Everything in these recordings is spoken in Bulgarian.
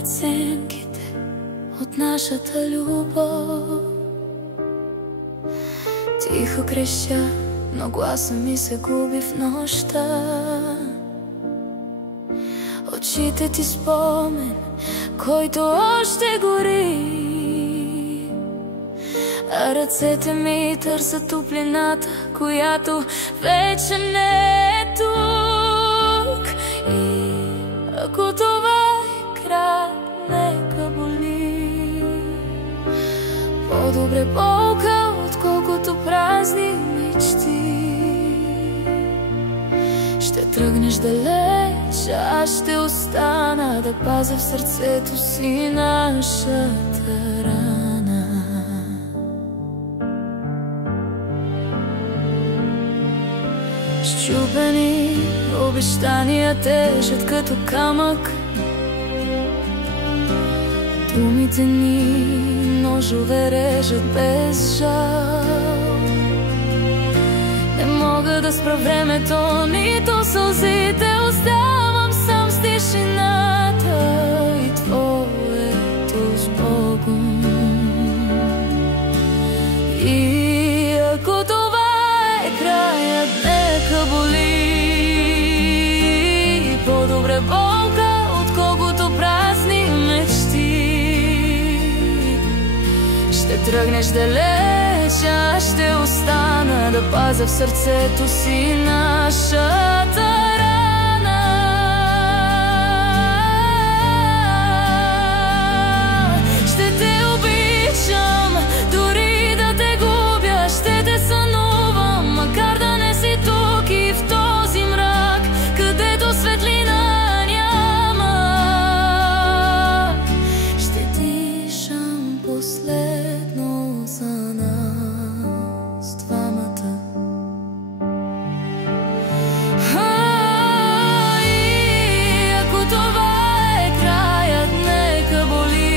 преценките от нашата любов. Тихо креша, но гласа ми се губи в нощта. Очите ти спомен, който още гори, а ръцете ми търсят топлината, която вече не е тук. И ако това е край, нека боли. По-добре болка, отколкото празни мечти. Ще тръгнеш далеч, а аз ще остана да пазя в сърцето си нашата рана. Счупени обещания тежат като камък. Думите ни ножове режат без жал. Не мога да спра времето, нито сълзите. Оставам сам с тишината и твоето с Богом. И ако това е краят, нека боли. По-добре болка, отколкото празни мечти. Ще тръгнеш далеч, аз ще остана да пазя в сърцето си нашата рана. Ще те обичам, дори да те губя. Ще те сънувам, макар да не си тук. И в този мрак, където светлина няма, ще дишам последно за нас двамата. И ако това е краят, нека боли.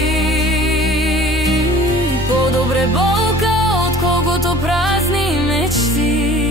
По-добре болка, отколкото празни мечти.